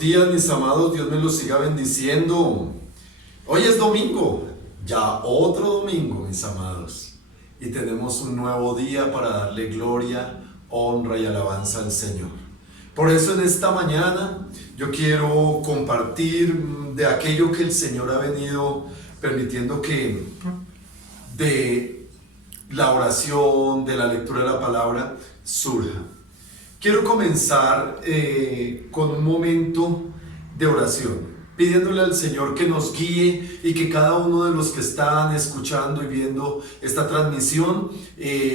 días, mis amados, Dios me los siga bendiciendo. Hoy es domingo, ya otro domingo, mis amados, y tenemos un nuevo día para darle gloria, honra y alabanza al Señor. Por eso en esta mañana yo quiero compartir de aquello que el Señor ha venido permitiendo que de la oración, de la lectura de la palabra, surja. Quiero comenzar con un momento de oración, pidiéndole al Señor que nos guíe y que cada uno de los que están escuchando y viendo esta transmisión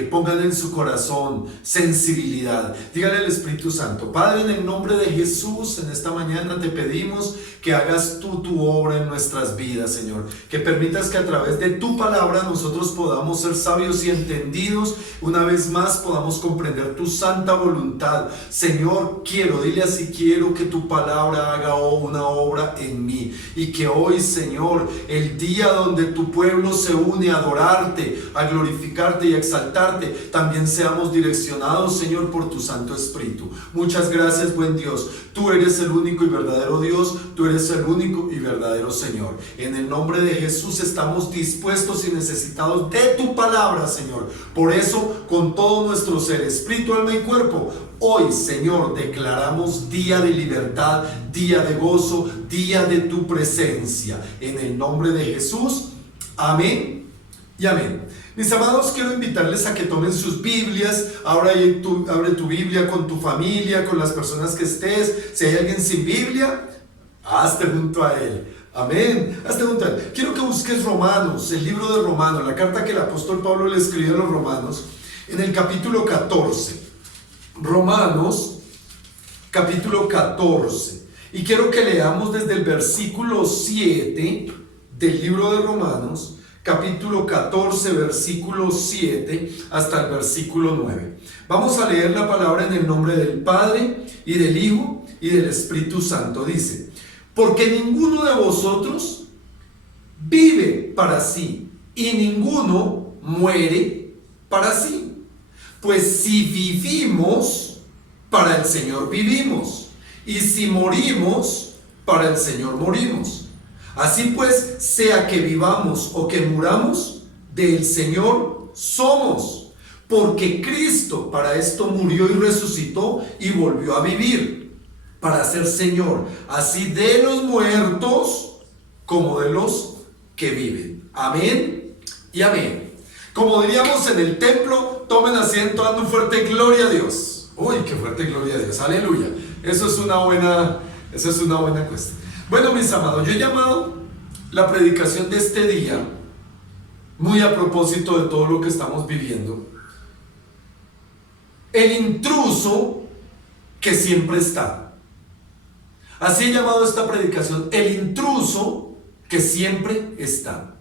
pongan en su corazón sensibilidad. Dígale al Espíritu Santo: Padre, en el nombre de Jesús, en esta mañana te pedimos que hagas tú tu obra en nuestras vidas, Señor. Que permitas que a través de tu palabra nosotros podamos ser sabios y entendidos. Una vez más podamos comprender tu santa voluntad. Señor, dile así: quiero que tu palabra haga una obra en mí. Y que hoy, Señor, el día donde tu pueblo se une a adorarte, a glorificarte y a exaltarte, también seamos direccionados, Señor, por tu Santo Espíritu. Muchas gracias, buen Dios. Tú eres el único y verdadero Dios. Tú eres el único y verdadero Señor. En el nombre de Jesús estamos dispuestos y necesitados de tu palabra, Señor. Por eso, con todo nuestro ser, espíritu, alma y cuerpo, hoy, Señor, declaramos día de libertad, día de gozo, día de tu presencia. En el nombre de Jesús, amén y amén. Mis amados, quiero invitarles a que tomen sus Biblias. Ahora abre tu Biblia con tu familia, con las personas que estés. Si hay alguien sin Biblia, hazte junto a él. Amén. Hazte junto a él. Quiero que busques Romanos, el libro de Romanos, la carta que el apóstol Pablo le escribió a los romanos, en el capítulo 14. Romanos, capítulo 14. Y quiero que leamos desde el versículo 7 del libro de Romanos, capítulo 14, versículo 7 hasta el versículo 9. Vamos a leer la palabra en el nombre del Padre y del Hijo y del Espíritu Santo. Dice: porque ninguno de vosotros vive para sí, y ninguno muere para sí. Pues si vivimos, para el Señor vivimos, y si morimos, para el Señor morimos. Así pues, sea que vivamos o que muramos, del Señor somos. Porque Cristo para esto murió y resucitó y volvió a vivir, para ser Señor, así de los muertos como de los que viven. Amén y amén. Como diríamos en el templo, tomen asiento, dando un fuerte gloria a Dios. Uy, qué fuerte gloria a Dios, aleluya. Eso es una buena cuestión. Bueno, mis amados, yo he llamado la predicación de este día, muy a propósito de todo lo que estamos viviendo, el intruso que siempre está. Así he llamado esta predicación: el intruso que siempre está.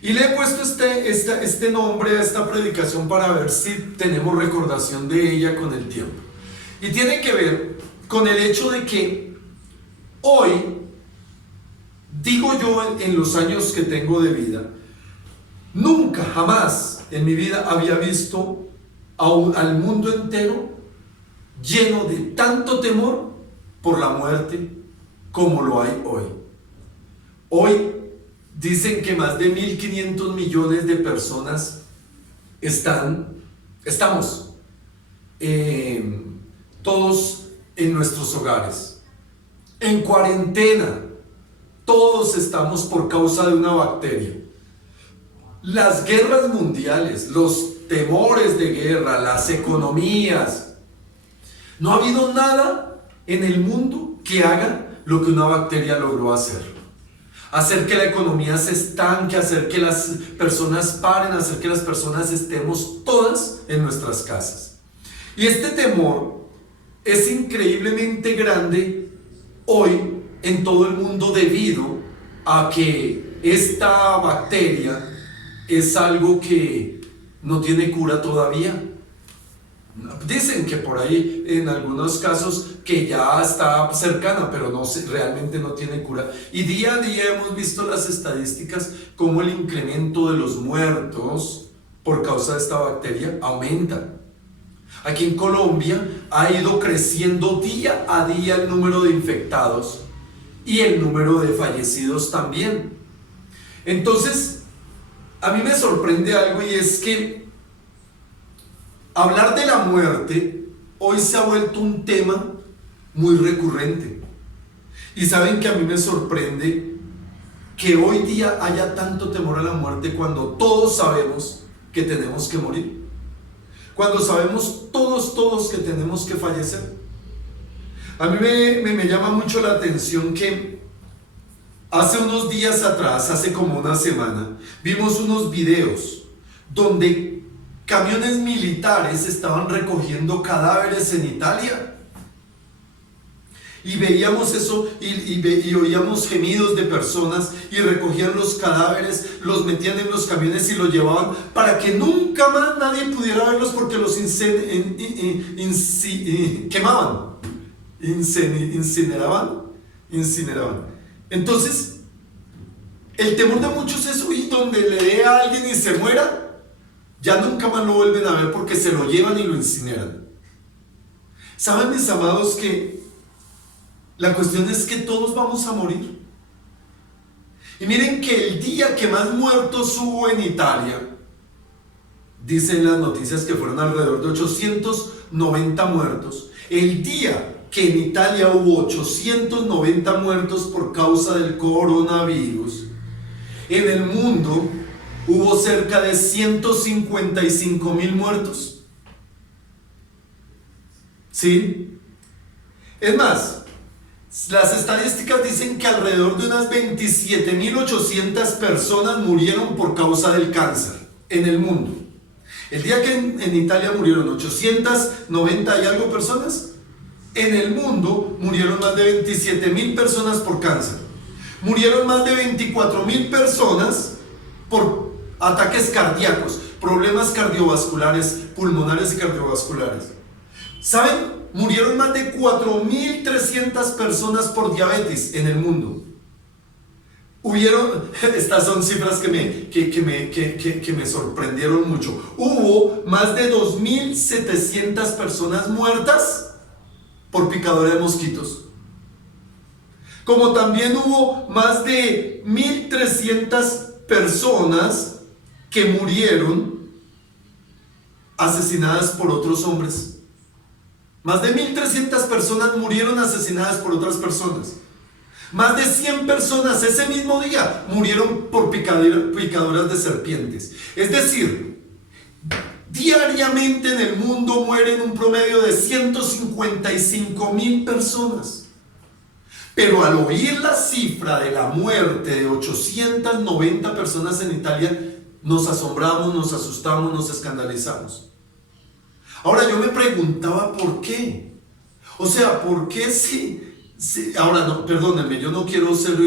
Y le he puesto este nombre a esta predicación para ver si tenemos recordación de ella con el tiempo. Y tiene que ver con el hecho de que hoy, digo yo, en los años que tengo de vida, nunca, jamás en mi vida había visto al mundo entero lleno de tanto temor por la muerte como lo hay hoy. Hoy dicen que más de 1.500 millones de personas estamos todos en nuestros hogares, en cuarentena. Todos estamos por causa de una bacteria. Las guerras mundiales, los temores de guerra, las economías. No ha habido nada en el mundo que haga lo que una bacteria logró hacer. Hacer que la economía se estanque, hacer que las personas paren, hacer que las personas estemos todas en nuestras casas. Y este temor es increíblemente grande hoy en todo el mundo, debido a que esta bacteria es algo que no tiene cura todavía. Dicen que por ahí en algunos casos que ya está cercana, pero realmente no tiene cura. Y día a día hemos visto las estadísticas como el incremento de los muertos por causa de esta bacteria aumenta. Aquí en Colombia ha ido creciendo día a día el número de infectados y el número de fallecidos también. Entonces, a mí me sorprende algo, y es que hablar de la muerte hoy se ha vuelto un tema muy recurrente. Y saben que a mí me sorprende que hoy día haya tanto temor a la muerte cuando todos sabemos que tenemos que morir. Cuando sabemos todos que tenemos que fallecer. A mí me llama mucho la atención que hace unos días atrás, hace como una semana, vimos unos videos donde camiones militares estaban recogiendo cadáveres en Italia. Y veíamos eso y oíamos gemidos de personas, y recogían los cadáveres, los metían en los camiones y los llevaban para que nunca más nadie pudiera verlos, porque los quemaban, incineraban. Entonces, el temor de muchos es: uy, donde le dé a alguien y se muera, ya nunca más lo vuelven a ver porque se lo llevan y lo incineran. ¿Saben, mis amados, que la cuestión es que todos vamos a morir? Y miren que el día que más muertos hubo en Italia, dicen las noticias que fueron alrededor de 890 muertos. El día que en Italia hubo 890 muertos por causa del coronavirus, en el mundo hubo cerca de 155,000 muertos. ¿Sí? Es más, las estadísticas dicen que alrededor de unas 27,800 personas murieron por causa del cáncer en el mundo. El día que en Italia murieron 890 y algo personas, en el mundo murieron más de 27,000 personas por cáncer. Murieron más de 24,000 personas por ataques cardíacos, problemas cardiovasculares, pulmonares y cardiovasculares. ¿Saben? Murieron más de 4,300 personas por diabetes en el mundo. Estas son cifras que me sorprendieron mucho. Hubo más de 2,700 personas muertas por picadura de mosquitos. Como también hubo más de 1,300 personas que murieron asesinadas por otros hombres. Más de 1,300 personas murieron asesinadas por otras personas. Más de 100 personas ese mismo día murieron por picaduras de serpientes. Es decir, diariamente en el mundo mueren un promedio de 155,000 personas. Pero al oír la cifra de la muerte de 890 personas en Italia, nos asombramos, nos asustamos, nos escandalizamos. Ahora, yo me preguntaba por qué. O sea, ¿por qué si ahora, no, perdónenme, yo no quiero ser,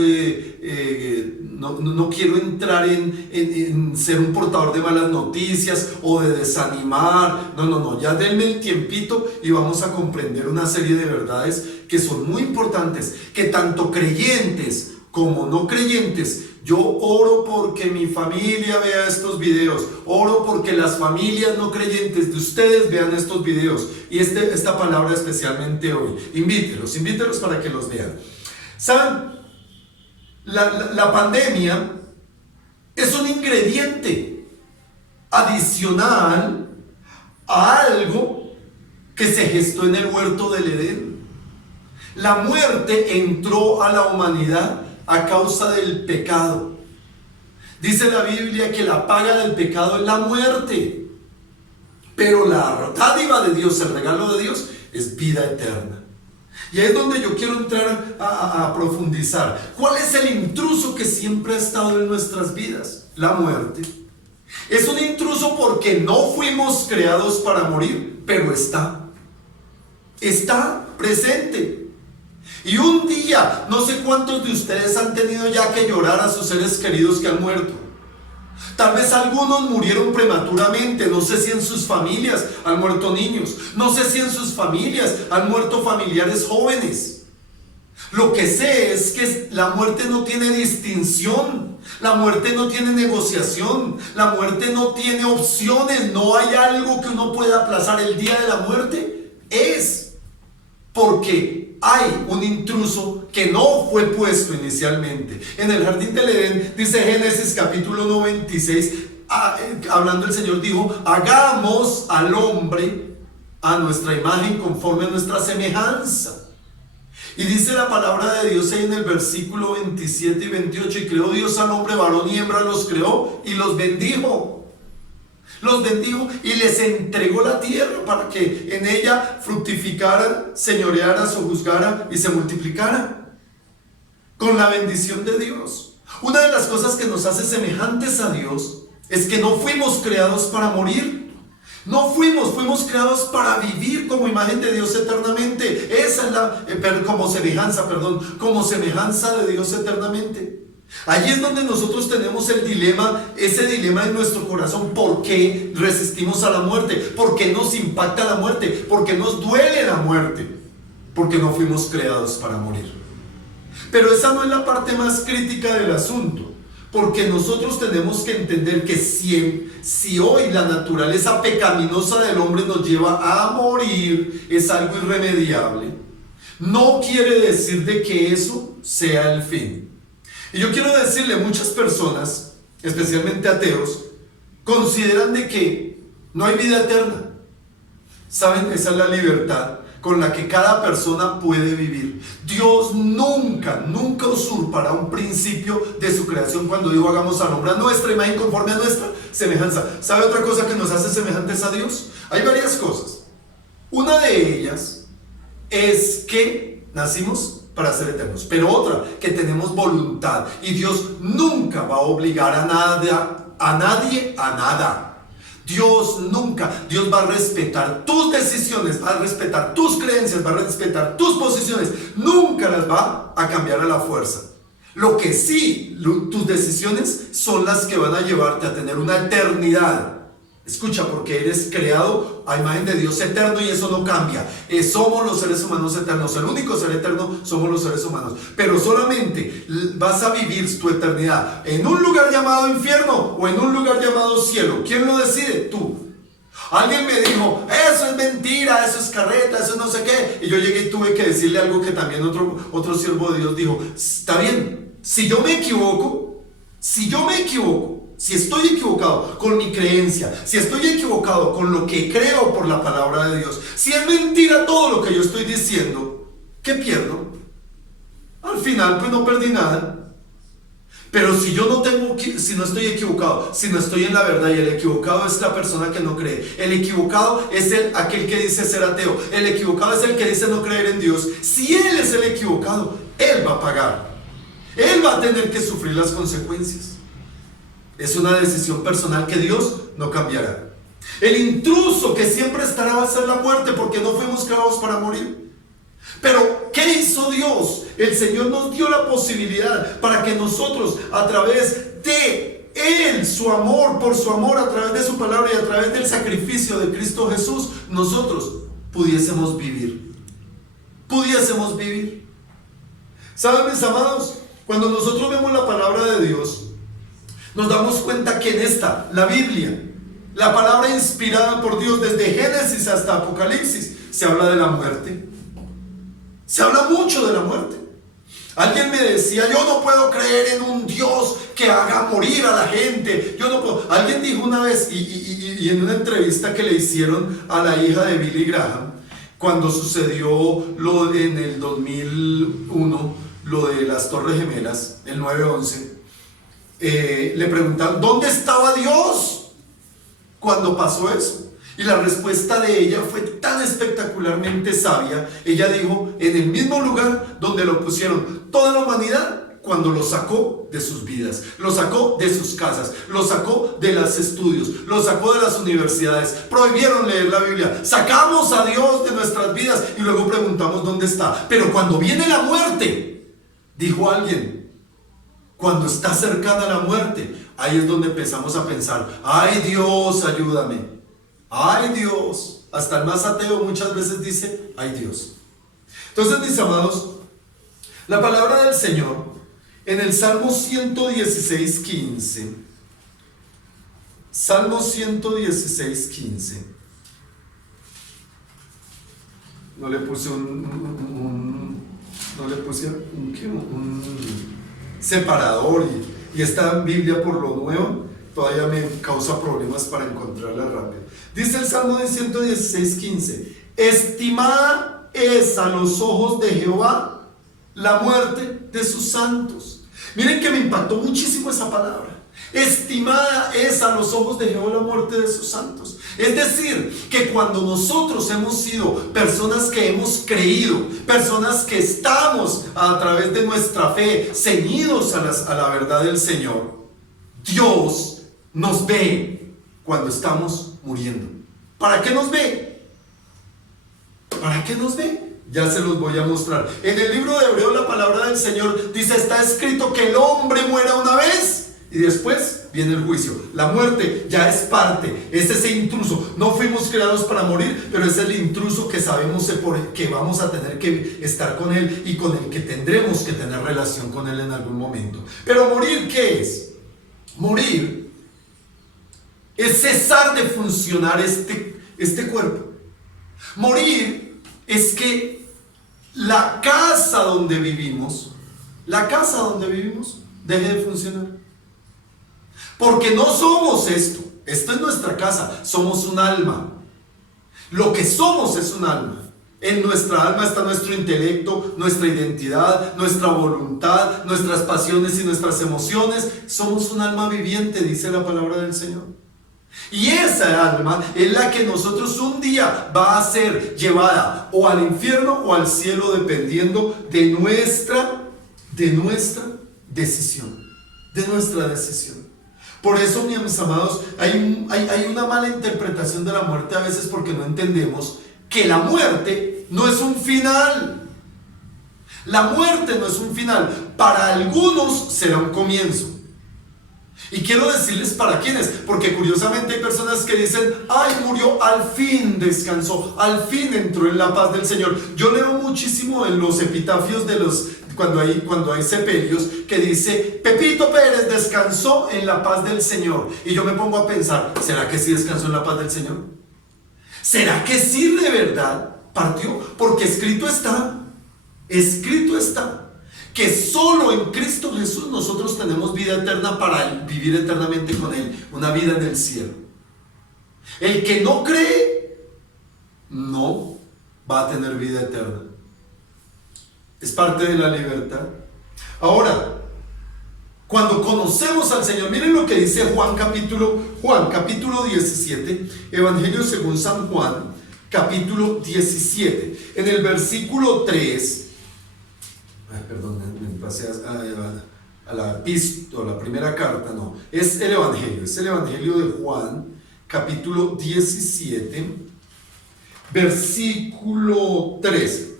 no quiero entrar en ser un portador de malas noticias o de desanimar. No, ya denme el tiempito y vamos a comprender una serie de verdades que son muy importantes, que tanto creyentes como no creyentes. Yo oro porque mi familia vea estos videos, oro porque las familias no creyentes de ustedes vean estos videos, y esta palabra especialmente hoy. Invítelos para que los vean. ¿Saben? La pandemia es un ingrediente adicional a algo que se gestó en el huerto del Edén. La muerte entró a la humanidad a causa del pecado. Dice la Biblia que la paga del pecado es la muerte, pero la dádiva de Dios, el regalo de Dios, es vida eterna. Y ahí es donde yo quiero entrar a profundizar. ¿Cuál es el intruso que siempre ha estado en nuestras vidas? La muerte. Es un intruso porque no fuimos creados para morir, pero está presente. Y un día, no sé cuántos de ustedes han tenido ya que llorar a sus seres queridos que han muerto. Tal vez algunos murieron prematuramente. No sé si en sus familias han muerto niños. No sé si en sus familias han muerto familiares jóvenes. Lo que sé es que la muerte no tiene distinción, la muerte no tiene negociación, la muerte no tiene opciones, no hay algo que uno pueda aplazar. El día de la muerte es porque hay un intruso que no fue puesto inicialmente. En el jardín del Edén, dice Génesis capítulo 96, hablando el Señor dijo: hagamos al hombre a nuestra imagen, conforme a nuestra semejanza. Y dice la palabra de Dios ahí en el versículo 27 y 28: y creó Dios al hombre, varón y hembra los creó, y los bendijo. Los bendijo y les entregó la tierra para que en ella fructificaran, señorearan, sojuzgaran y se multiplicaran. Con la bendición de Dios. Una de las cosas que nos hace semejantes a Dios es que no fuimos creados para morir. No fuimos creados para vivir como imagen de Dios eternamente. Esa es la, como semejanza de Dios eternamente. Allí es donde nosotros tenemos el dilema, ese dilema en nuestro corazón. ¿Por qué resistimos a la muerte? ¿Por qué nos impacta la muerte? ¿Por qué nos duele la muerte? Porque no fuimos creados para morir. Pero esa no es la parte más crítica del asunto. Porque nosotros tenemos que entender que si hoy la naturaleza pecaminosa del hombre nos lleva a morir, es algo irremediable, no quiere decir de que eso sea el fin. Y yo quiero decirle, muchas personas, especialmente ateos, consideran de que no hay vida eterna. ¿Saben? Esa es la libertad con la que cada persona puede vivir. Dios nunca usurpará un principio de su creación cuando dijo: hagamos al hombre a nuestra imagen, conforme a nuestra semejanza. ¿Sabe otra cosa que nos hace semejantes a Dios? Hay varias cosas. Una de ellas es que nacimos para ser eternos, pero otra, que tenemos voluntad, y Dios nunca va a obligar a nadie a nada. Dios va a respetar tus decisiones, va a respetar tus creencias, va a respetar tus posiciones, nunca las va a cambiar a la fuerza. Lo que sí, tus decisiones son las que van a llevarte a tener una eternidad. Escucha, porque eres creado a imagen de Dios eterno y eso no cambia. Somos los seres humanos eternos. El único ser eterno somos los seres humanos. Pero solamente vas a vivir tu eternidad en un lugar llamado infierno o en un lugar llamado cielo. ¿Quién lo decide? Tú. Alguien me dijo: eso es mentira, eso es carreta, eso es no sé qué. Y yo llegué y tuve que decirle algo que también otro siervo de Dios dijo: está bien, si yo me equivoco, si estoy equivocado con mi creencia, si estoy equivocado con lo que creo por la palabra de Dios, si es mentira todo lo que yo estoy diciendo, ¿qué pierdo? Al final pues no perdí nada. Pero si no estoy equivocado, si no estoy en la verdad, y el equivocado es la persona que no cree, el equivocado es aquel que dice ser ateo, el equivocado es el que dice no creer en Dios. Si él es el equivocado, él va a pagar, él va a tener que sufrir las consecuencias. Es una decisión personal que Dios no cambiará. El intruso que siempre estará va a ser la muerte, porque no fuimos creados para morir. Pero ¿qué hizo Dios? El Señor nos dio la posibilidad para que nosotros, a través de Él, su amor, por su amor, a través de su palabra y a través del sacrificio de Cristo Jesús, nosotros pudiésemos vivir. ¿Saben, mis amados? Cuando nosotros vemos la palabra de Dios, nos damos cuenta que en la Biblia, la palabra inspirada por Dios desde Génesis hasta Apocalipsis, se habla de la muerte. Se habla mucho de la muerte. Alguien me decía: yo no puedo creer en un Dios que haga morir a la gente. Yo no puedo. Alguien dijo una vez, y en una entrevista que le hicieron a la hija de Billy Graham, cuando sucedió en el 2001, lo de las Torres Gemelas, el 9/11, le preguntaron: ¿dónde estaba Dios cuando pasó eso? Y la respuesta de ella fue tan espectacularmente sabia. Ella dijo: en el mismo lugar donde lo pusieron toda la humanidad cuando lo sacó de sus vidas, lo sacó de sus casas, lo sacó de los estudios, lo sacó de las universidades, prohibieron leer la Biblia, sacamos a Dios de nuestras vidas y luego preguntamos dónde está. Pero cuando viene la muerte, dijo alguien, cuando está cercana la muerte, ahí es donde empezamos a pensar: ay Dios, ayúdame. Ay Dios. Hasta el más ateo muchas veces dice: ay Dios. Entonces, mis amados, La palabra del Señor en el Salmo 116:15. Salmo 116:15. No le puse un separador y esta Biblia por lo nuevo todavía me causa problemas para encontrarla rápido. Dice el Salmo de 116:15: estimada es a los ojos de Jehová la muerte de sus santos. Miren que me impactó muchísimo esa palabra. Estimada es a los ojos de Jehová la muerte de sus santos. Es decir, que cuando nosotros hemos sido personas que hemos creído, personas que estamos a través de nuestra fe ceñidos a la verdad del Señor, Dios nos ve cuando estamos muriendo. ¿Para qué nos ve? ¿Para qué nos ve? Ya se los voy a mostrar. En el libro de Hebreos la palabra del Señor dice: está escrito que el hombre muera una vez y después viene el juicio. La muerte ya es parte, es ese intruso. No fuimos creados para morir, pero es el intruso que sabemos que vamos a tener que estar con él y con el que tendremos que tener relación con él en algún momento. Pero morir, ¿qué es? Morir es cesar de funcionar este cuerpo. Morir es que la casa donde vivimos deje de funcionar. Porque no somos esto es nuestra casa, somos un alma. Lo que somos es un alma. En nuestra alma está nuestro intelecto, nuestra identidad, nuestra voluntad, nuestras pasiones y nuestras emociones. Somos un alma viviente, dice la palabra del Señor. Y esa alma es la que nosotros un día va a ser llevada o al infierno o al cielo, dependiendo de nuestra decisión. Por eso, mis amados, hay una mala interpretación de la muerte a veces, porque no entendemos que la muerte no es un final. La muerte no es un final. Para algunos será un comienzo. Y quiero decirles para quiénes, porque curiosamente hay personas que dicen: ay, murió, al fin descansó, al fin entró en la paz del Señor. Yo leo muchísimo en los epitafios cuando hay sepelios, que dice: Pepito Pérez descansó en la paz del Señor. Y yo me pongo a pensar: ¿será que sí descansó en la paz del Señor? ¿Será que sí de verdad partió? Porque escrito está que solo en Cristo Jesús nosotros tenemos vida eterna para vivir eternamente con Él, una vida en el cielo. El que no cree no va a tener vida eterna. Es parte de la libertad. Ahora, cuando conocemos al Señor, miren lo que dice Juan capítulo 17, Evangelio según San Juan, capítulo 17, en el versículo 3. Me pasé a la epístola, la primera carta, no, es el Evangelio de Juan, capítulo 17, versículo 13.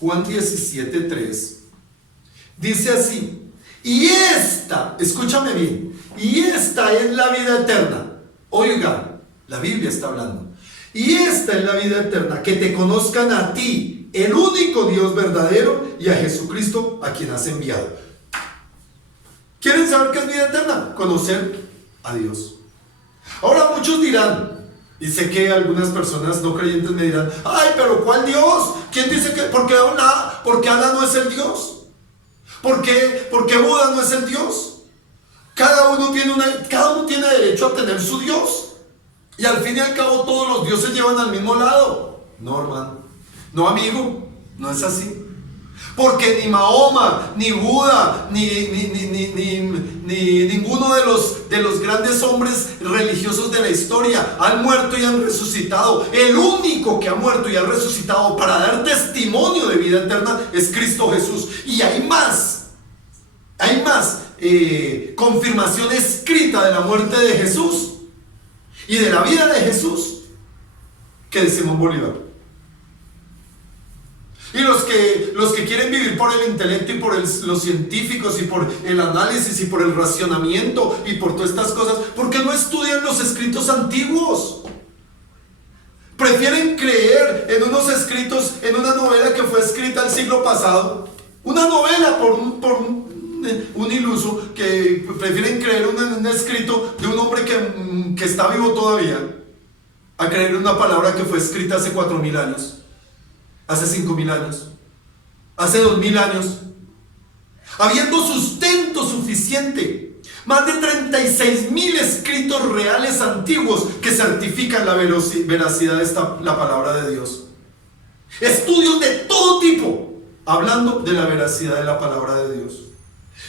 Juan 17:3 dice así: y esta, escúchame bien, y esta es la vida eterna. Oiga, la Biblia está hablando. Y esta es la vida eterna, que te conozcan a ti, el único Dios verdadero, y a Jesucristo, a quien has enviado. ¿Quieren saber qué es vida eterna? Conocer a Dios. Ahora muchos dirán, y sé que algunas personas no creyentes me dirán: ay, pero ¿cuál Dios? ¿Quién dice que? ¿Por qué Allah no es el Dios? ¿Por qué Buda no es el Dios? Cada uno tiene derecho a tener su Dios. Y al fin y al cabo todos los dioses llevan al mismo lado. No, hermano. No, amigo. No es así. Porque ni Mahoma, ni Buda, ni ninguno de los grandes hombres religiosos de la historia han muerto y han resucitado. El único que ha muerto y ha resucitado para dar testimonio de vida eterna es Cristo Jesús. Y hay más confirmación escrita de la muerte de Jesús y de la vida de Jesús que de Simón Bolívar. Y los que quieren vivir por el intelecto y por los científicos y por el análisis y por el racionamiento y por todas estas cosas, ¿por qué no estudian los escritos antiguos? Prefieren creer en unos escritos, en una novela que fue escrita el siglo pasado, Una novela por un iluso que prefieren creer un escrito de un hombre que está vivo todavía, a creer en una palabra que fue escrita hace 4000 años, hace 5000 años, hace 2000 años, habiendo sustento suficiente. Más de 36,000 escritos reales antiguos que certifican la veracidad de la palabra de Dios. Estudios de todo tipo hablando de la veracidad de la palabra de Dios.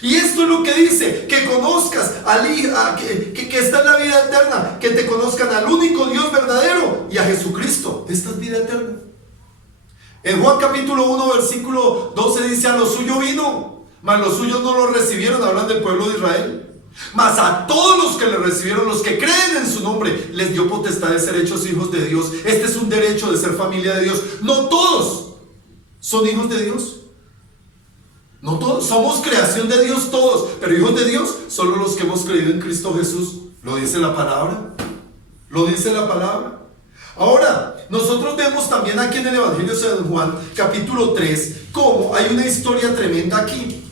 Y esto es lo que dice: que conozcas que está en la vida eterna, que te conozcan al único Dios verdadero y a Jesucristo. Esta es vida eterna. En Juan capítulo 1 versículo 12 dice: a lo suyo vino, mas los suyos no lo recibieron. Hablan del pueblo de Israel. Mas a todos los que le recibieron, los que creen en su nombre, les dio potestad de ser hechos hijos de Dios. Este es un derecho de ser familia de Dios. No todos son hijos de Dios. No todos, somos creación de Dios todos, pero hijos de Dios solo los que hemos creído en Cristo Jesús. Lo dice la palabra. Lo dice la palabra. Ahora, nosotros vemos también aquí en el Evangelio de San Juan, capítulo 3, cómo hay una historia tremenda aquí.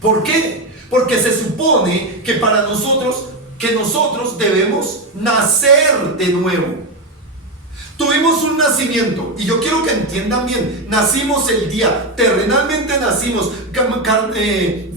¿Por qué? Porque se supone que para nosotros, debemos nacer de nuevo. Tuvimos un nacimiento, y yo quiero que entiendan bien: nacimos el día, terrenalmente nacimos,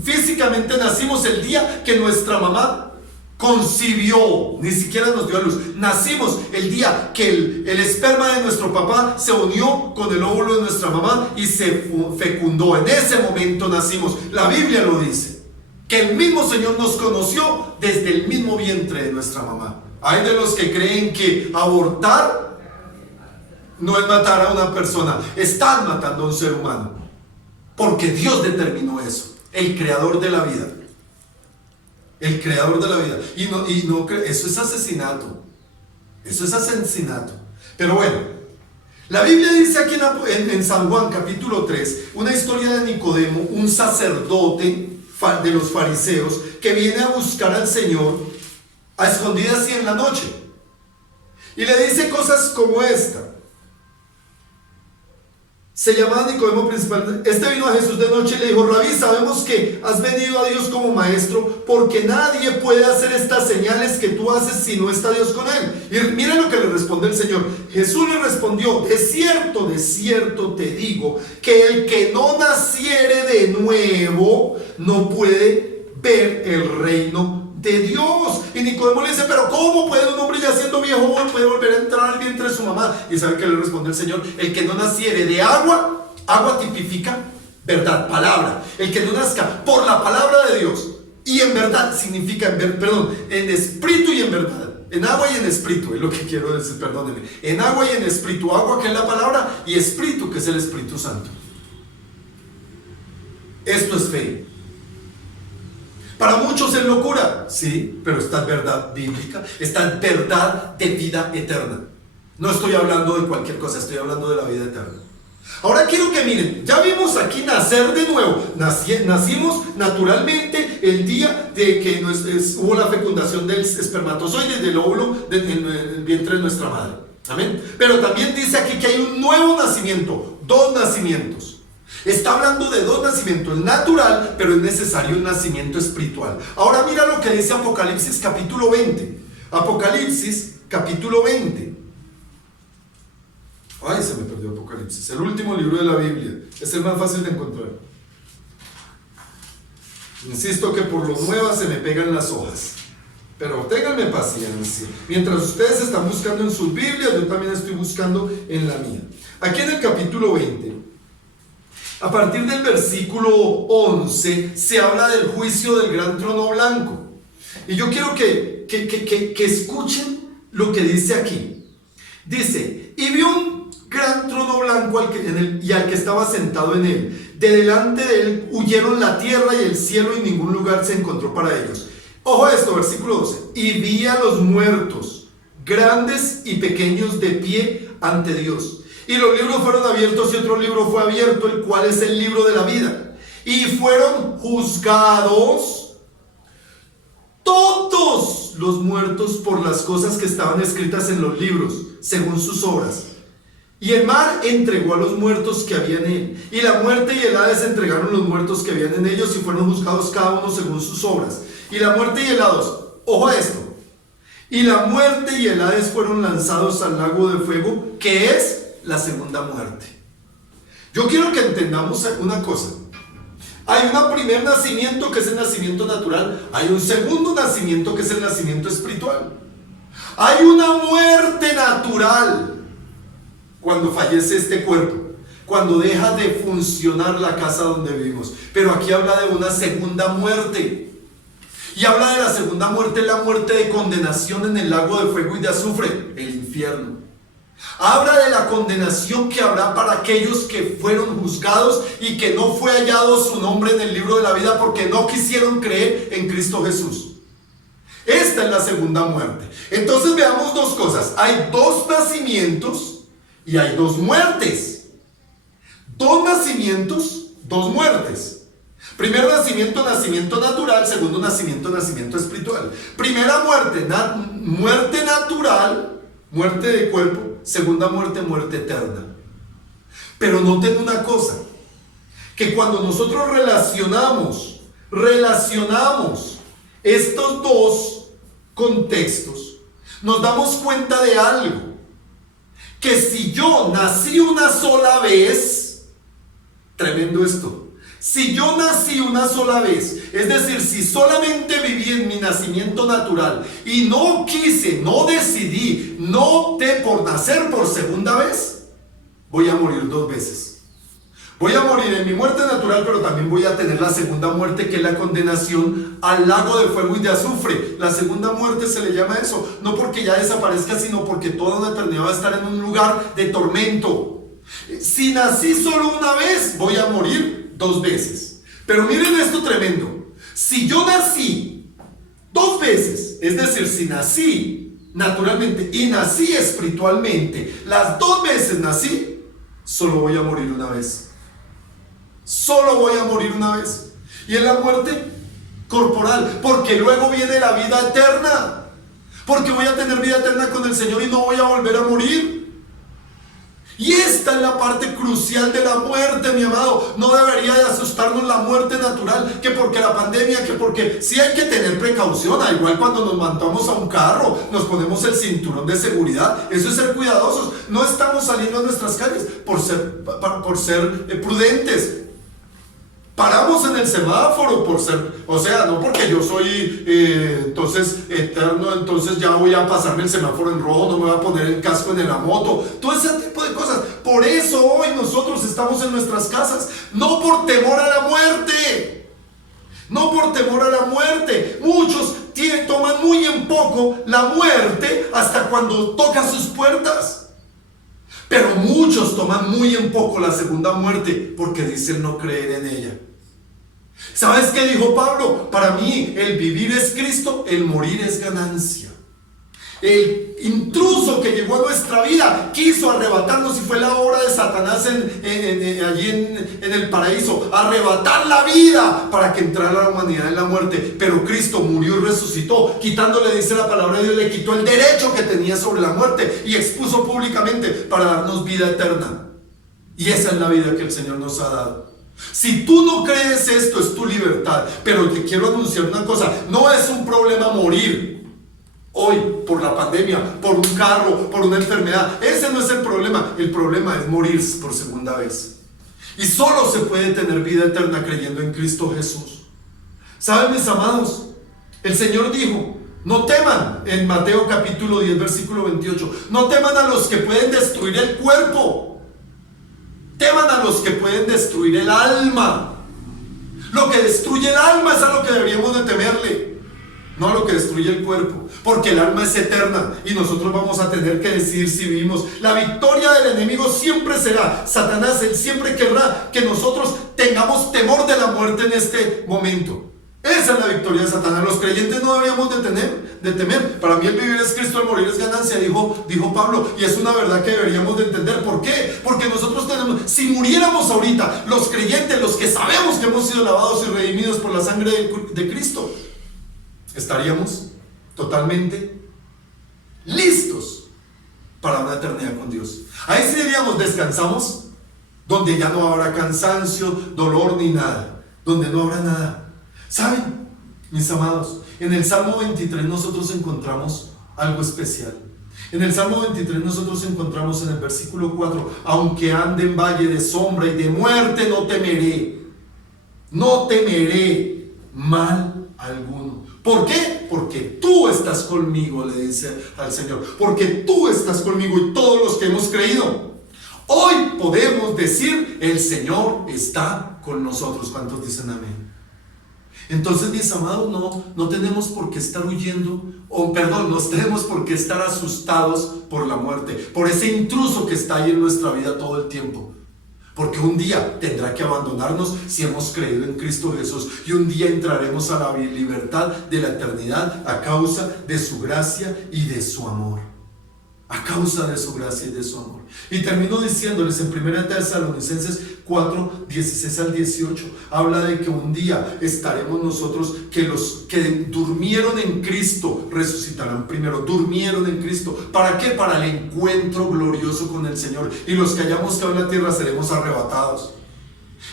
físicamente nacimos el día que nuestra mamá concibió, ni siquiera nos dio a luz. Nacimos el día que el esperma de nuestro papá se unió con el óvulo de nuestra mamá y se fecundó. En ese momento nacimos. La Biblia lo dice, que el mismo Señor nos conoció desde el mismo vientre de nuestra mamá. Hay de los que creen que abortar no es matar a una persona, están matando a un ser humano, porque Dios determinó eso, el creador de la vida. El creador de la vida. Eso es asesinato. Eso es asesinato. Pero bueno, la Biblia dice aquí en San Juan capítulo 3, una historia de Nicodemo, un sacerdote de los fariseos, que viene a buscar al Señor a escondidas y en la noche, y le dice cosas como esta. Se llamaba Nicodemo principal. Este vino a Jesús de noche y le dijo: Rabí, sabemos que has venido a Dios como maestro, porque nadie puede hacer estas señales que tú haces si no está Dios con él. Y mira lo que le responde el Señor. Jesús le respondió: de cierto te digo, que el que no naciere de nuevo no puede ver el reino de Dios. Y Nicodemo le dice: pero ¿cómo puede un hombre ya siendo viejo puede volver a entrar al vientre de su mamá? Y ¿sabe qué le responde el Señor? El que no naciere de agua tipifica verdad, palabra. El que no nazca por la palabra de Dios y en verdad significa, en espíritu y en verdad. En agua y en espíritu es lo que quiero decir, perdónenme. En agua y en espíritu. Agua, que es la palabra, y espíritu, que es el Espíritu Santo. Esto es fe. Para muchos es locura, sí, pero esta es verdad bíblica, esta es verdad de vida eterna. No estoy hablando de cualquier cosa, estoy hablando de la vida eterna. Ahora quiero que miren, ya vimos aquí nacer de nuevo. Nacimos naturalmente el día de que hubo la fecundación del espermatozoide, del óvulo en el vientre de nuestra madre. Amén. Pero también dice aquí que hay un nuevo nacimiento, 2 nacimientos. Está hablando de 2 nacimientos: el natural, pero es necesario un nacimiento espiritual. Ahora mira lo que dice Apocalipsis capítulo 20. Apocalipsis capítulo 20. Ay, se me perdió Apocalipsis, el último libro de la Biblia. Es el más fácil de encontrar. Insisto que por lo nueva se me pegan las hojas, pero ténganme paciencia. Mientras ustedes están buscando en sus Biblias, yo también estoy buscando en la mía. Aquí en el capítulo 20, a partir del versículo 11, se habla del juicio del gran trono blanco. Y yo quiero que escuchen lo que dice aquí. Dice: y vio un gran trono blanco al que estaba sentado en él. De delante de él huyeron la tierra y el cielo, y ningún lugar se encontró para ellos. Ojo a esto, versículo 12. Y vi a los muertos, grandes y pequeños, de pie ante Dios. Y los libros fueron abiertos, y otro libro fue abierto, el cual es el libro de la vida. Y fueron juzgados todos los muertos por las cosas que estaban escritas en los libros, según sus obras. Y el mar entregó a los muertos que había en él, y la muerte y el Hades entregaron los muertos que habían en ellos, y fueron juzgados cada uno según sus obras. Y la muerte y el Hades, ojo a esto, y la muerte y el Hades fueron lanzados al lago de fuego, que es la segunda muerte. Yo quiero que entendamos una cosa. Hay un primer nacimiento, que es el nacimiento natural. Hay un segundo nacimiento, que es el nacimiento espiritual. Hay una muerte natural cuando fallece este cuerpo, cuando deja de funcionar la casa donde vivimos. Pero aquí habla de una segunda muerte. Y habla de la segunda muerte, la muerte de condenación en el lago de fuego y de azufre, el infierno. Habla de la condenación que habrá para aquellos que fueron juzgados y que no fue hallado su nombre en el libro de la vida porque no quisieron creer en Cristo Jesús. Esta es la segunda muerte. Entonces veamos dos cosas. Hay dos nacimientos y hay dos muertes. Dos nacimientos, dos muertes. Primer nacimiento, nacimiento natural. Segundo nacimiento, nacimiento espiritual. Primera muerte, muerte natural, muerte de cuerpo. Segunda muerte, muerte eterna. Pero noten una cosa, que cuando nosotros relacionamos estos dos contextos, nos damos cuenta de algo, que si yo nací una sola vez, tremendo esto, si yo nací una sola vez, es decir, si solamente viví en mi nacimiento natural y no quise, no decidí, no opté por nacer por segunda vez, voy a morir dos veces. Voy a morir en mi muerte natural, pero también voy a tener la segunda muerte, que es la condenación al lago de fuego y de azufre. La segunda muerte se le llama eso, no porque ya desaparezca, sino porque toda una eternidad va a estar en un lugar de tormento. Si nací solo una vez, voy a morir dos veces. Pero miren esto tremendo. Si yo nací dos veces, es decir, si nací naturalmente y nací espiritualmente, las dos veces nací, solo voy a morir una vez. Solo voy a morir una vez. Y es la muerte corporal, porque luego viene la vida eterna. Porque voy a tener vida eterna con el Señor y no voy a volver a morir. Y esta es la parte crucial de la muerte, mi amado. No debería de asustarnos la muerte natural, que porque la pandemia, que porque sí hay que tener precaución. Al igual cuando nos montamos a un carro, nos ponemos el cinturón de seguridad. Eso es ser cuidadosos. No estamos saliendo a nuestras calles por ser prudentes. Paramos en el semáforo por ser, o sea, no porque yo soy entonces eterno, entonces ya voy a pasarme el semáforo en rojo, no me voy a poner el casco en la moto, todo ese tipo de cosas. Por eso hoy nosotros estamos en nuestras casas, no por temor a la muerte, no por temor a la muerte. Muchos toman muy en poco la muerte hasta cuando toca sus puertas. Pero muchos toman muy en poco la segunda muerte porque dicen no creer en ella. ¿Sabes qué dijo Pablo? Para mí el vivir es Cristo, el morir es ganancia. El intruso que llegó a nuestra vida quiso arrebatarnos, y fue la obra de Satanás allí en el paraíso, arrebatar la vida para que entrara la humanidad en la muerte. Pero Cristo murió y resucitó, quitándole, dice la palabra de Dios, le quitó el derecho que tenía sobre la muerte y expuso públicamente para darnos vida eterna. Y esa es la vida que el Señor nos ha dado. Si tú no crees esto, es tu libertad. Pero te quiero anunciar una cosa: no es un problema morir hoy por la pandemia, por un carro, por una enfermedad. Ese no es el problema. El problema es morir por segunda vez. Y solo se puede tener vida eterna creyendo en Cristo Jesús. ¿Saben, mis amados? El Señor dijo: no teman, en Mateo capítulo 10 versículo 28, no teman a los que pueden destruir el cuerpo, teman a los que pueden destruir el alma. Lo que destruye el alma es a lo que deberíamos de temerle, no a lo que destruye el cuerpo, porque el alma es eterna y nosotros vamos a tener que decidir si vivimos. La victoria del enemigo siempre será Satanás. Él siempre querrá que nosotros tengamos temor de la muerte en este momento. Esa es la victoria de Satanás. Los creyentes no deberíamos de temer. Para mí el vivir es Cristo, el morir es ganancia, dijo Pablo, y es una verdad que deberíamos de entender. ¿Por qué? Porque nosotros si muriéramos ahorita, los creyentes, los que sabemos que hemos sido lavados y redimidos por la sangre de Cristo, estaríamos totalmente listos para una eternidad con Dios. Ahí sí diríamos, descansamos, donde ya no habrá cansancio, dolor ni nada, donde no habrá nada. ¿Saben, mis amados? En el Salmo 23 nosotros encontramos algo especial. En el Salmo 23 nosotros encontramos en el versículo 4: aunque ande en valle de sombra y de muerte, no temeré. No temeré mal alguno. ¿Por qué? Porque tú estás conmigo, le dice al Señor. Porque tú estás conmigo y todos los que hemos creído. Hoy podemos decir, el Señor está con nosotros. ¿Cuántos dicen amén? Entonces, mis amados, no tenemos por qué estar huyendo, no tenemos por qué estar asustados por la muerte, por ese intruso que está ahí en nuestra vida todo el tiempo. Porque un día tendrá que abandonarnos si hemos creído en Cristo Jesús, y un día entraremos a la libertad de la eternidad a causa de su gracia y de su amor. A causa de su gracia y de su amor. Y termino diciéndoles en 1 Tesalonicenses 4, 16 al 18, habla de que un día estaremos nosotros, que los que durmieron en Cristo resucitarán primero. Durmieron en Cristo. ¿Para qué? Para el encuentro glorioso con el Señor. Y los que hayamos quedado en la tierra seremos arrebatados.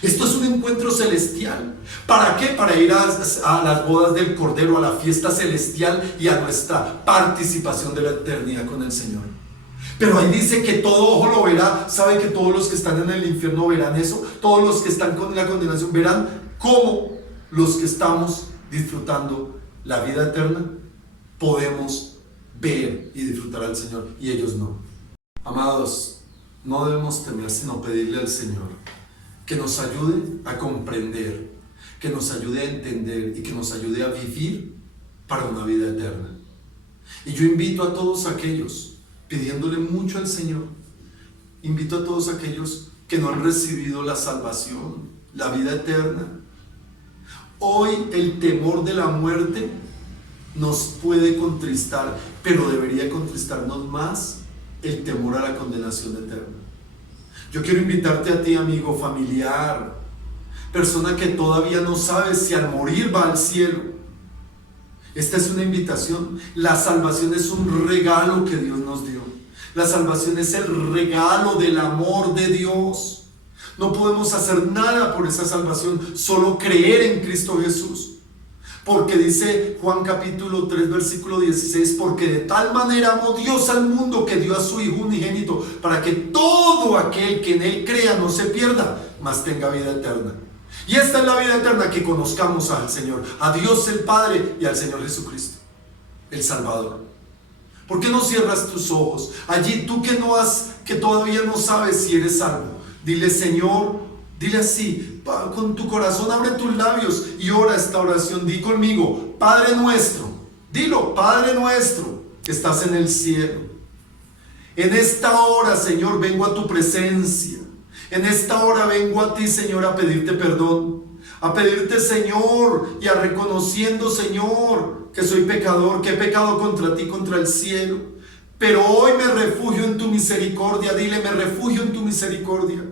Esto es un encuentro celestial. ¿Para qué? Para ir a las bodas del Cordero, a la fiesta celestial y a nuestra participación de la eternidad con el Señor. Pero ahí dice que todo ojo lo verá. ¿Sabe que todos los que están en el infierno verán eso? Todos los que están con la condenación verán cómo los que estamos disfrutando la vida eterna podemos ver y disfrutar al Señor, y ellos no. Amados, no debemos temer, sino pedirle al Señor que nos ayude a comprender, que nos ayude a entender y que nos ayude a vivir para una vida eterna. Y yo invito a todos aquellos, pidiéndole mucho al Señor, invito a todos aquellos que no han recibido la salvación, la vida eterna. Hoy el temor de la muerte nos puede contristar, pero debería contristarnos más el temor a la condenación eterna. Yo quiero invitarte a ti, amigo, familiar, persona que todavía no sabe si al morir va al cielo. Esta es una invitación. La salvación es un regalo que Dios nos dio. La salvación es el regalo del amor de Dios. No podemos hacer nada por esa salvación, solo creer en Cristo Jesús. Porque dice Juan capítulo 3 versículo 16: porque de tal manera amó Dios al mundo que dio a su Hijo unigénito, para que todo aquel que en Él crea no se pierda, mas tenga vida eterna. Y esta es la vida eterna, que conozcamos al Señor, a Dios el Padre y al Señor Jesucristo, el Salvador. ¿Por qué no cierras tus ojos? Allí tú que todavía no sabes si eres salvo, dile: Señor, dile así, con tu corazón, abre tus labios y ora esta oración. Di conmigo: Padre nuestro. Dilo: Padre nuestro que estás en el cielo. En esta hora, Señor, vengo a tu presencia. En esta hora vengo a ti, Señor, a pedirte perdón. A pedirte, Señor, y a reconociendo, Señor, que soy pecador, que he pecado contra ti, contra el cielo. Pero hoy me refugio en tu misericordia. Dile: me refugio en tu misericordia.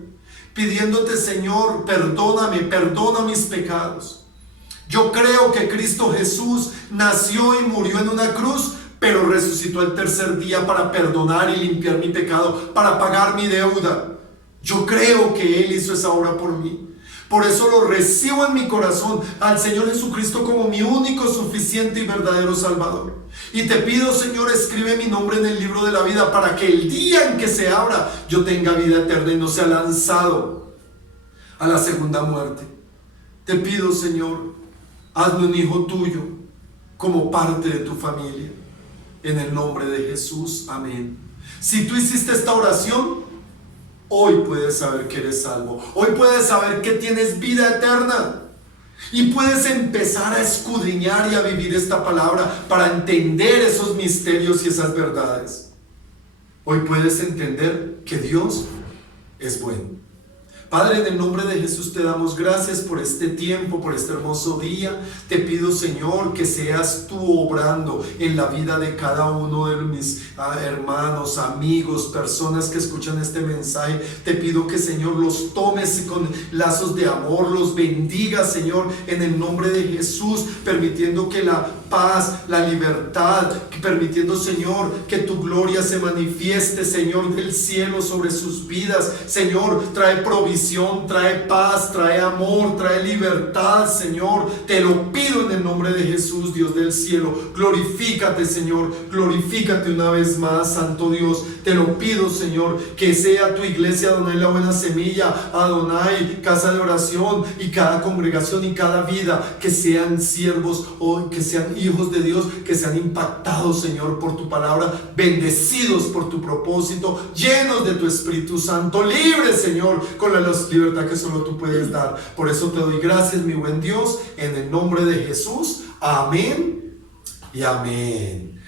Pidiéndote, Señor, perdóname, perdona mis pecados. Yo creo que Cristo Jesús nació y murió en una cruz, pero resucitó el tercer día para perdonar y limpiar mi pecado, para pagar mi deuda. Yo creo que Él hizo esa obra por mí. Por eso lo recibo en mi corazón, al Señor Jesucristo, como mi único, suficiente y verdadero Salvador. Y te pido, Señor, escribe mi nombre en el libro de la vida, para que el día en que se abra yo tenga vida eterna y no sea lanzado a la segunda muerte. Te pido, Señor, hazme un hijo tuyo como parte de tu familia. En el nombre de Jesús, amén. Si tú hiciste esta oración, hoy puedes saber que eres salvo. Hoy puedes saber que tienes vida eterna. Y puedes empezar a escudriñar y a vivir esta palabra para entender esos misterios y esas verdades. Hoy puedes entender que Dios es bueno. Padre, en el nombre de Jesús te damos gracias por este tiempo, por este hermoso día. Te pido, Señor, que seas tú obrando en la vida de cada uno de mis hermanos, amigos, personas que escuchan este mensaje. Te pido que, Señor, los tomes con lazos de amor, los bendiga, Señor, en el nombre de Jesús, permitiendo que la paz, la libertad, permitiendo, Señor, que tu gloria se manifieste, Señor, del cielo sobre sus vidas. Señor, trae provisión, trae paz, trae amor, trae libertad, Señor. Te lo pido en el nombre de Jesús, Dios del cielo. Glorifícate, Señor, glorifícate una vez más, Santo Dios. Te lo pido, Señor, que sea tu iglesia, Adonai, la buena semilla, Adonai, casa de oración, y cada congregación y cada vida, que sean siervos o que sean hijos de Dios, que sean impactados, Señor, por tu palabra, bendecidos por tu propósito, llenos de tu Espíritu Santo, libres, Señor, con la libertad que solo tú puedes dar. Por eso te doy gracias, mi buen Dios, en el nombre de Jesús. Amén y amén.